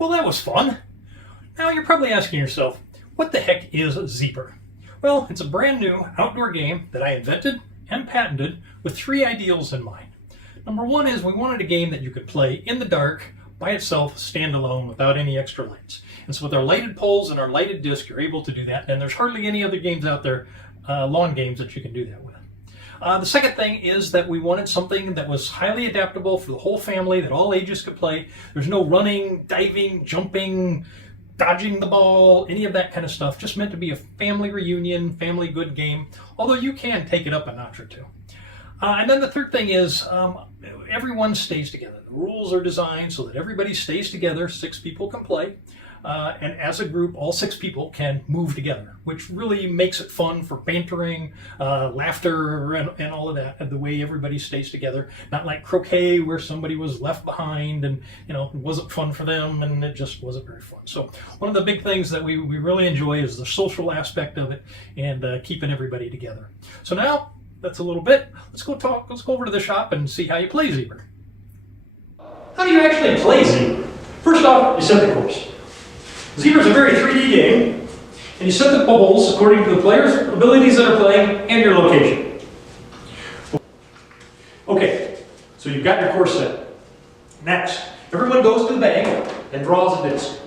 Well, that was fun. Now you're probably asking yourself, what the heck is Zber? Well, it's a brand new outdoor game that I invented and patented with three ideals in mind. Number one is we wanted a game that you could play in the dark, by itself, standalone, without any extra lights. And so with our lighted poles and our lighted disc, you're able to do that. And there's hardly any other games out there, lawn games, that you can do that with. The second thing is that we wanted something that was highly adaptable for the whole family, that all ages could play. There's no running, diving, jumping, dodging the ball, any of that kind of stuff. Just meant to be a family reunion, family good game, although you can take it up a notch or two. And then the third thing is everyone stays together. The rules are designed so that everybody stays together. 6 people can play. And as a group, all 6 people can move together, which really makes it fun for bantering, laughter, and all of that, and the way everybody stays together. Not like croquet, where somebody was left behind and it wasn't fun for them, and it just wasn't very fun. So one of the big things that we really enjoy is the social aspect of it and keeping everybody together. So now, that's a little bit. Let's go over to the shop and see how you play Zber. How do you actually play Zber? First off, you set the course. Zber is a very 3D game, and you set the bubbles according to the player's abilities that are playing and your location. Okay, so you've got your course set. Next, everyone goes to the bag and draws a disc.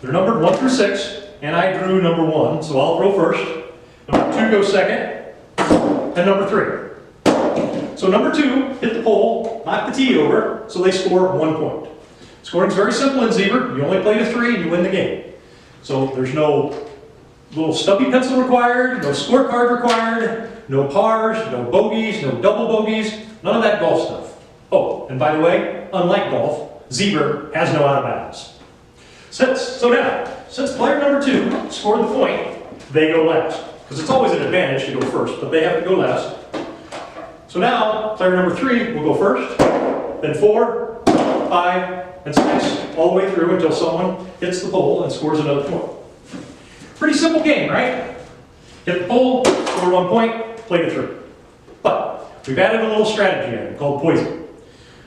They're numbered 1 through 6, and I drew number 1, so I'll throw first. Number 2 goes second, and number 3. So number 2 hit the pole, knock the tee over, so they score 1 point. Scoring is very simple in Zber. You only play to 3 and you win the game. So there's no little stubby pencil required, no scorecard required, no pars, no bogeys, no double bogeys, none of that golf stuff. Oh, and by the way, unlike golf, Zber has no out of bounds. Since player number 2 scored the point, they go last. Because it's always an advantage to go first, but they have to go last. So now, player number 3 will go first, then 4, 5, and 6, all the way through until someone hits the pole and scores another point. Pretty simple game, right? Hit the pole, score 1 point, play to 3. But we've added a little strategy in called poison.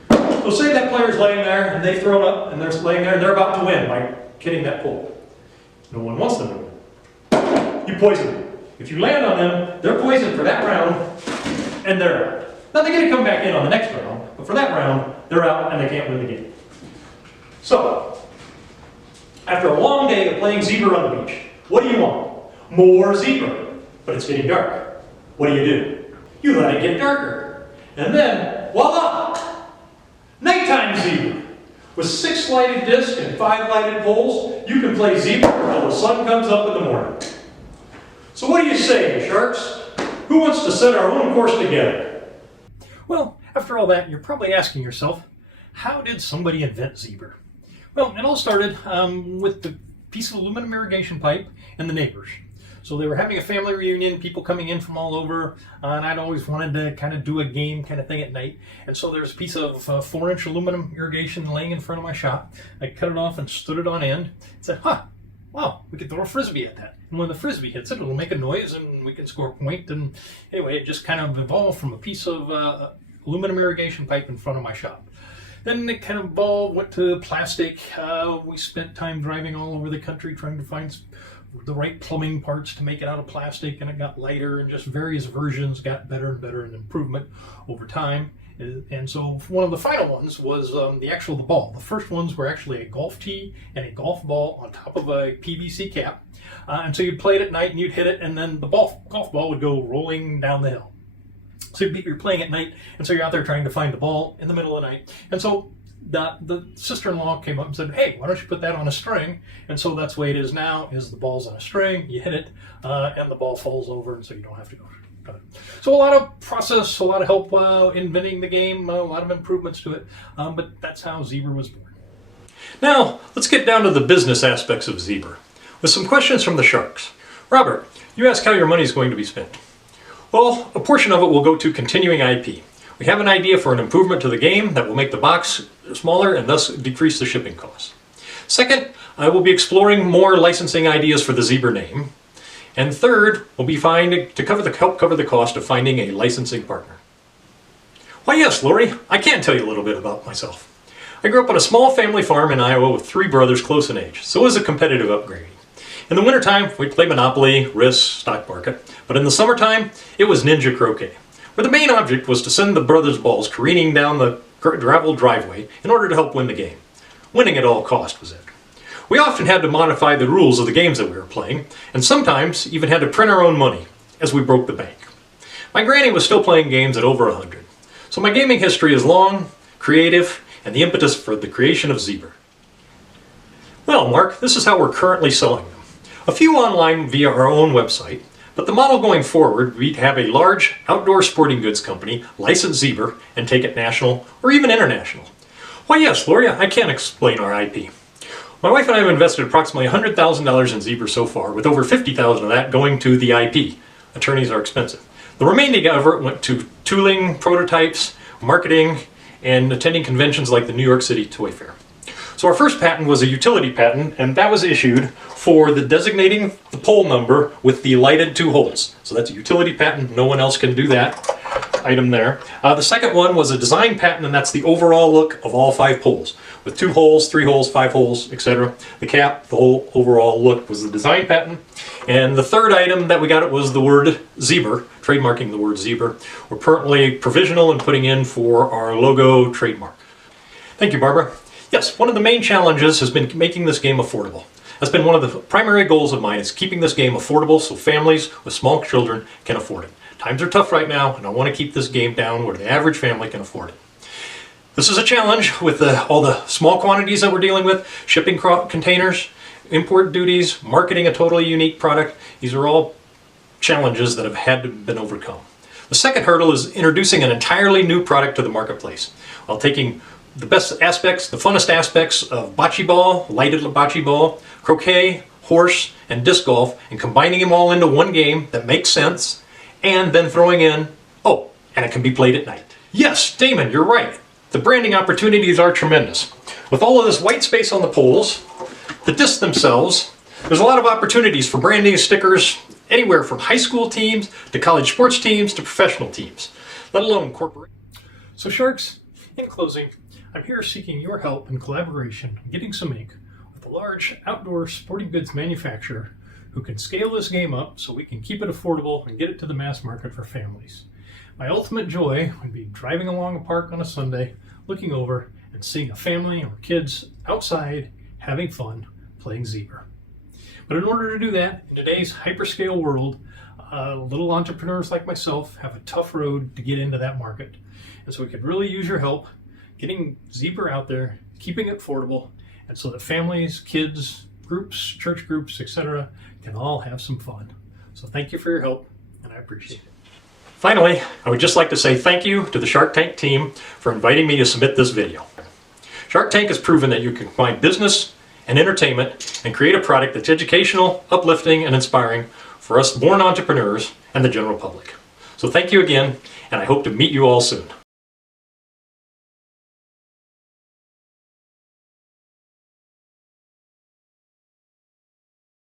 So say that player's laying there, and they've thrown up, and they're laying there, and they're about to win by hitting that pole. No one wants them to win. You poison them. If you land on them, they're poisoned for that round, and they're out. Now they get to come back in on the next round, but for that round, they're out and they can't win the game. So, after a long day of playing Zber on the beach, what do you want? More Zber, but it's getting dark. What do? You let it get darker. And then, voila! Nighttime Zber. With 6 lighted discs and 5 lighted poles, you can play Zber until the sun comes up in the morning. So what do you say, Sharks? Who wants to set our own course together? Well, after all that, you're probably asking yourself, how did somebody invent Zber? Well, it all started with the piece of aluminum irrigation pipe and the neighbors. So they were having a family reunion, people coming in from all over, and I'd always wanted to kind of do a game kind of thing at night. And so there's a piece of 4-inch aluminum irrigation laying in front of my shop. I cut it off and stood it on end and said, wow, we could throw a frisbee at that. And when the frisbee hits it, it'll make a noise and we can score a point. And anyway, it just kind of evolved from a piece of aluminum irrigation pipe in front of my shop. Then it kind of evolved, went to plastic. We spent time driving all over the country trying to find the right plumbing parts to make it out of plastic, and it got lighter, and just various versions got better and better, and improvement over time. And so one of the final ones was the ball. The first ones were actually a golf tee and a golf ball on top of a PVC cap. And so you'd play it at night and you'd hit it, and then the golf ball would go rolling down the hill. So you're playing at night, and so you're out there trying to find the ball in the middle of the night. And so the sister-in-law came up and said, hey, why don't you put that on a string? And so that's the way it is now, is the ball's on a string, you hit it, and the ball falls over, and so you don't have to go. So a lot of process, a lot of help inventing the game, a lot of improvements to it, but that's how Zber was born. Now, let's get down to the business aspects of Zber, with some questions from the Sharks. Robert, you asked how your money is going to be spent. Well, a portion of it will go to continuing IP. We have an idea for an improvement to the game that will make the box smaller and thus decrease the shipping costs. Second, I will be exploring more licensing ideas for the Zber name. And third, we'll be help cover the cost of finding a licensing partner. Why yes, Lori, I can tell you a little bit about myself. I grew up on a small family farm in Iowa with 3 brothers close in age, so it was a competitive upbringing. In the wintertime, we'd play Monopoly, Risk, Stock Market, but in the summertime, it was Ninja Croquet, where the main object was to send the brothers' balls careening down the gravel driveway in order to help win the game. Winning at all cost was it. We often had to modify the rules of the games that we were playing, and sometimes even had to print our own money, as we broke the bank. My granny was still playing games at over 100, so my gaming history is long, creative, and the impetus for the creation of Zber. Well, Mark, this is how we're currently selling them. A few online via our own website, but the model going forward would be to have a large outdoor sporting goods company license Zber and take it national or even international. Why yes, Gloria, I can't explain our IP. My wife and I have invested approximately $100,000 in Zber so far, with over $50,000 of that going to the IP. Attorneys are expensive. The remaining of it went to tooling, prototypes, marketing, and attending conventions like the New York City Toy Fair. So our first patent was a utility patent, and that was issued for the designating the pole number with the lighted 2 holes. So that's a utility patent, no one else can do that item there. The second one was a design patent, and that's the overall look of all 5 poles, with 2 holes, 3 holes, 5 holes, etc. The cap, the whole overall look was the design patent. And the third item that we got was the word Zber, trademarking the word Zber. We're currently provisional and putting in for our logo trademark. Thank you, Barbara. Yes, one of the main challenges has been making this game affordable. That's been one of the primary goals of mine, is keeping this game affordable so families with small children can afford it. Times are tough right now, and I want to keep this game down where the average family can afford it. This is a challenge with all the small quantities that we're dealing with, shipping containers, import duties, marketing a totally unique product. These are all challenges that have had to been overcome. The second hurdle is introducing an entirely new product to the marketplace, while taking the best aspects, the funnest aspects of bocce ball, lighted bocce ball, croquet, horse, and disc golf, and combining them all into one game that makes sense, and then throwing in, oh, and it can be played at night. Yes, Damon, you're right. The branding opportunities are tremendous. With all of this white space on the poles, the discs themselves, there's a lot of opportunities for branding stickers anywhere from high school teams to college sports teams to professional teams, let alone corporate. So Sharks, in closing, I'm here seeking your help and collaboration in getting some ink with a large outdoor sporting goods manufacturer who can scale this game up so we can keep it affordable and get it to the mass market for families. My ultimate joy would be driving along a park on a Sunday, looking over and seeing a family or kids outside having fun playing Zber. But in order to do that, in today's hyperscale world, little entrepreneurs like myself have a tough road to get into that market. And so we could really use your help getting Zber out there, keeping it affordable, and so that families, kids, groups, church groups, etc. can all have some fun. So thank you for your help, and I appreciate it. Finally, I would just like to say thank you to the Shark Tank team for inviting me to submit this video. Shark Tank has proven that you can combine business and entertainment and create a product that's educational, uplifting, and inspiring for us born entrepreneurs and the general public. So thank you again, and I hope to meet you all soon.